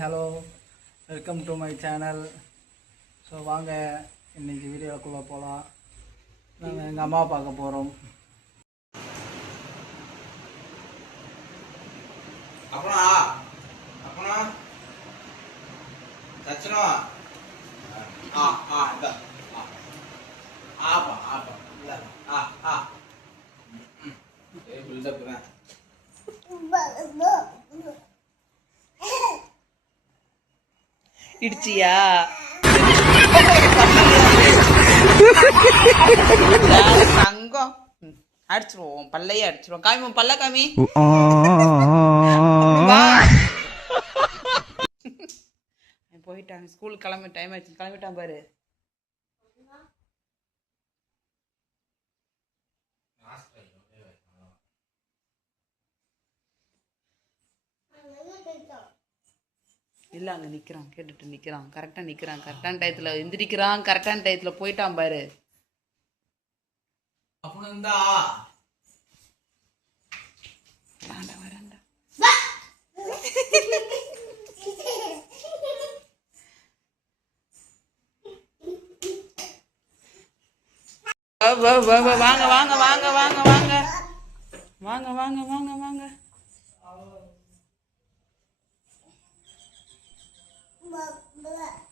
Hello welcome to my channel. So வாங்க இன்னைக்கு வீடியோக்குள்ளே போகலாம் நாங்கள் எங்கள் அம்மா பார்க்க போகிறோம் அப்பனா அப்பனா சச்சனா ஆ ஆ இந்த ஆ. ஆப்பா ஆப்பா இல்ல ஆ ஆ ம் ஏ பில்டப் தான் இடிச்சியா? தங்கம். அடிச்சிருவோம் பல்லையே அடிச்சிருவோம். காமி பல்ல காமி. போயிட்டாங்க ஸ்கூல் கிளம்பி டைம் ஆயிடுச்சு. கிளம்பிட்டான் பாரு. இல்ல அங்க நிக்கிறான் கேட்டுட்டு நிக்கிறான் கரெக்டா நிக்கிறான் கரெக்டான டயத்துல எந்திரிக்கிறான் கரெக்டான டயத்துல போயிட்டான் பாரு. அப்பனந்தா வராண்டா வராண்டா வா, வா, வா, வா, வாங்க வாங்க வாங்க வாங்க. வாங்க வாங்க வாங்க வாங்க. 我饿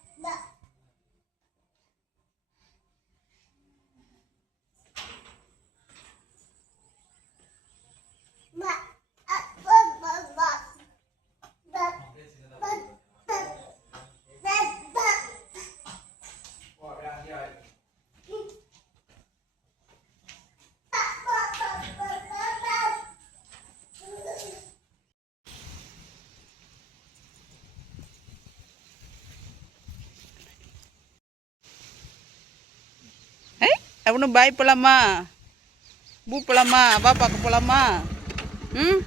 அவனும் பாய் போகலாமா பூ போகலாமா அப்பா பார்க்க போகலாமா ம்?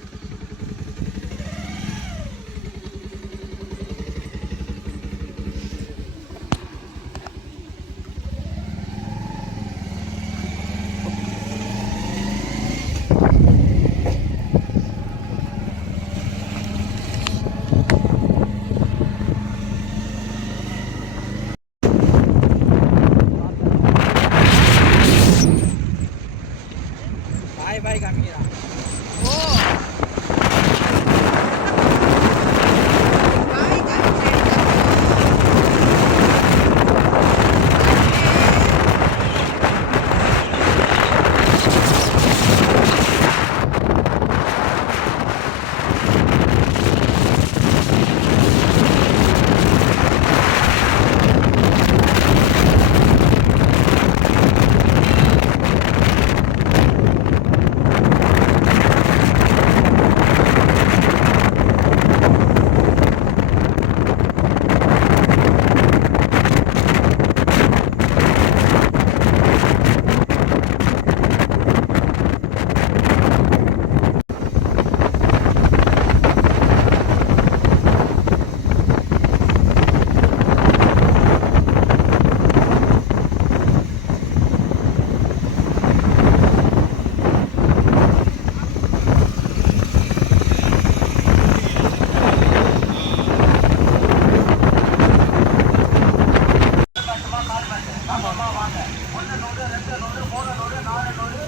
லாபமாக வாங்க. ஒன்று நூறு ரெண்டு நூறு மூணு நூறு நாலு நூறு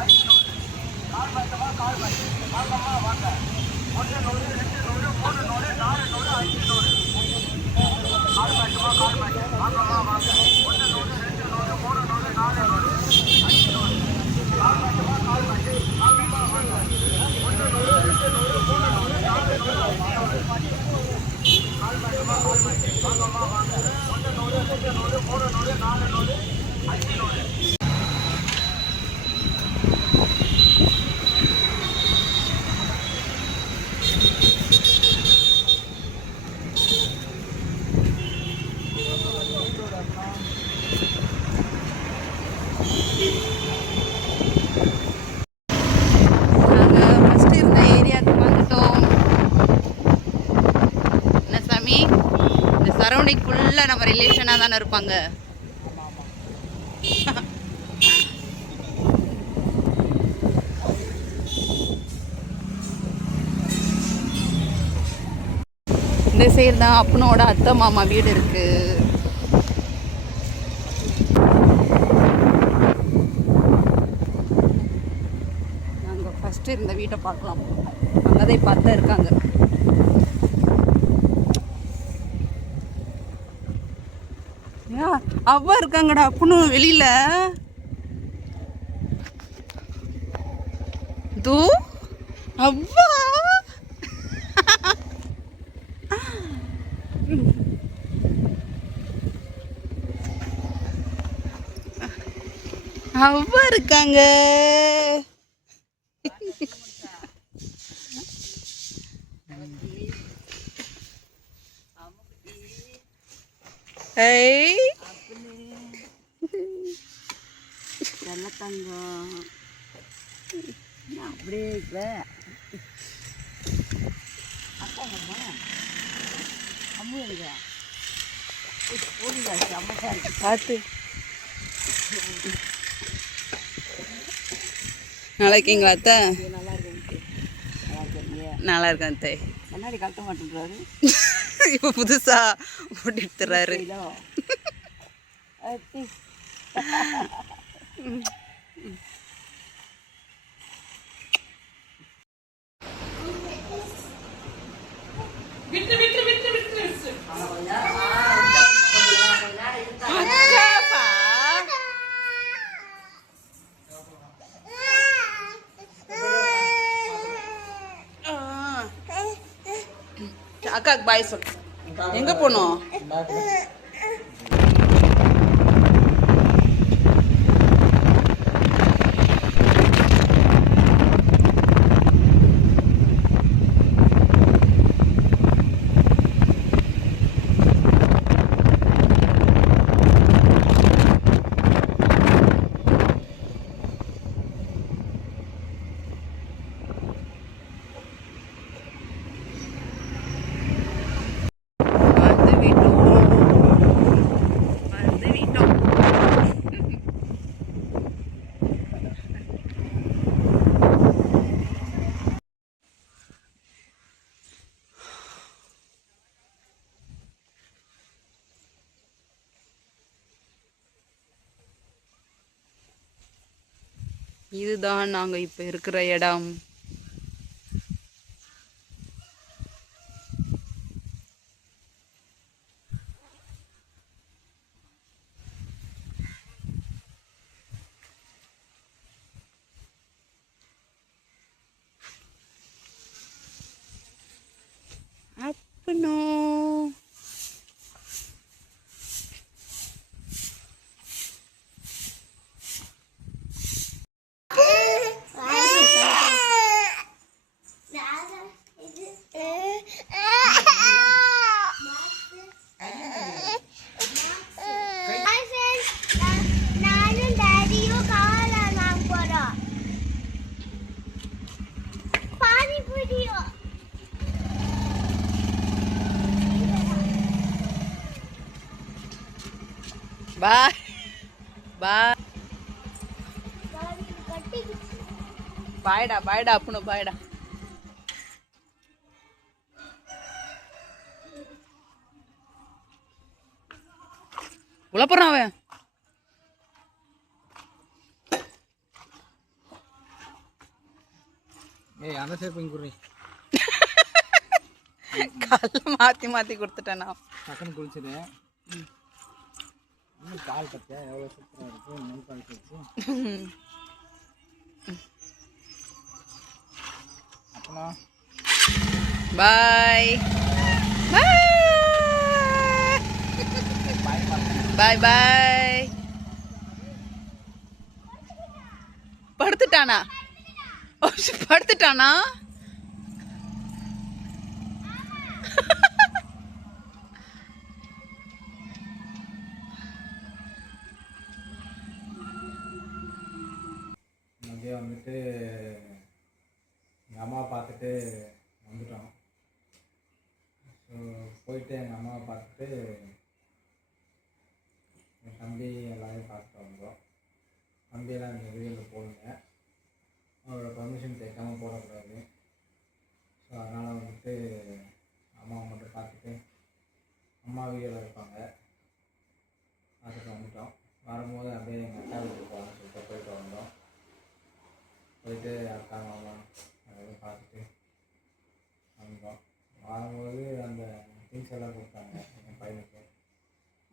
அஞ்சு நூறு. கால் பாய்க்கமாக கால் பாய் கால்பமாக வாங்க. ஒன்று நூறு ரெண்டு நூறு மூணு நூறு நாலு நூறு அஞ்சு நூறு. கால் பாய்க்கமாக கால் பாய் கால்பமாக வாங்க. ஒன்று நூறு ரெண்டு நூறு மூணு நூறு நாலு நூறு. இந்த ஃபுல்லாக நம்ம ரிலேஷனாக தானே இருப்பாங்க. இந்த சைடு தான் அப்பனோட அத்தை மாமா வீடு இருக்கு. நாங்கள் ஃபஸ்ட்டு இருந்த வீட்டை பார்க்கலாம். அங்கே பார்த்தா இருக்காங்க. அவ்வா இருக்காங்கடா அப்புன்னு வெளியில. தூ அவ்வா. அவ்வா இருக்காங்க. ஏய் நல்ல தங்கம் அப்படியே இருக்கிற? அப்பா அம்மா அம்மு இருக்கா. பார்த்து. நல்லா இருக்கீங்களா அத்தை? நல்லா இருக்கு நல்லா இருக்கேன் அத்தை. கண்ணாடி கட்ட மாட்டேன்றாரு. இப்போ புதுசா போட்டு எடுத்துறாரு அக்காக்கு பாய் சொல் எங்க போனோம் வந்து விட்டோம் வந்து விட்டோம் இதுதான் நாங்கள் இப்போ இருக்கிற இடம். பாய் பாய் பாய்டா பாய்டா அப்பனு பாய்டா உழப்புறான் அவன் ஏய் அந்த சைடு போய் குடி கால மாத்தி மாத்தி கொடுத்துட்டேன் டக்குன்னு குளிச்சிடு இன்னும் கால் பத்தியா எவ்வளோ சூப்பராக இருக்கு நெல் பால் வச்சு அப்புறம் பாய். பாய் பாய். படுத்துட்டானா? படுத்துட்டானா? வந்துட்டு எங்கள் அம்மாவை பார்த்துட்டு வந்துட்டோம். ஸோ போயிட்டு எங்கள் அம்மாவை பார்த்துட்டு என் தம்பி எல்லாரையும் பார்த்துட்டு வந்தோம். தம்பியெல்லாம் எங்கள் வீடியோவில் போடுங்க அவரோட பர்மிஷன் கேட்காம போடக்கூடாது. ஸோ அதனால் வந்துட்டு அம்மாவை மட்டும் பார்த்துட்டு அம்மா வீடியோவில் இருப்பாங்க. பார்த்துட்டு வந்துட்டோம். வரும்போது அப்படியே எங்கள் அக்கா வீட்டுக்கு போகலாம்னு சொல்லிட்டு போயிட்டு வந்தோம் போயிட்டு அக்கா மாமா அதெல்லாம் பார்த்துட்டு வந்தோம் வரும்போது அந்த திங்ஸ் எல்லாம் கொடுத்தாங்க என் பையனுக்கு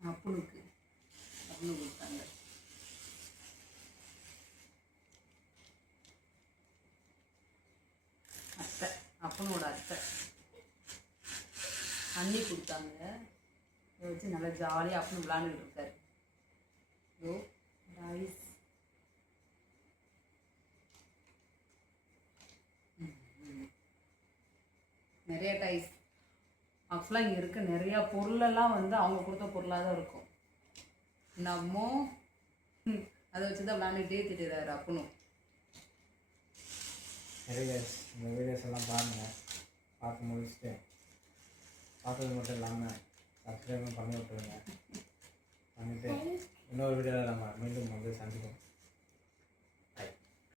அப்புனுக்கு அப்புனு கொடுத்தாங்க அத்தை அப்பனோட அத்தை. அண்ணி கொடுத்தாங்க. இதை வச்சு நல்லா ஜாலியாக அப்பனு விளாண்டுட்டு இருக்காரு. ஓ ரைஸ் நிறைய டைஸ் ஆக்சுவலாக இங்கே இருக்க நிறையா பொருளெல்லாம் வந்து அவங்க கொடுத்த பொருளாக தான் இருக்கும். நம்ம அதை வச்சு தான் விளாண்டுட்டே திட்டுறாரு அப்பனும். நிறைய இந்த வீடியோஸ் எல்லாம் பாருங்கள் பார்த்து முடிச்சுட்டு பார்த்தது மட்டும் இல்லாமல் சப்ஸ்கிரைபும் பண்ணி விட்டுருங்க. பண்ணிவிட்டு இன்னொரு வீடியோவில் நம்ம மீண்டும் வந்து சந்திப்போம்.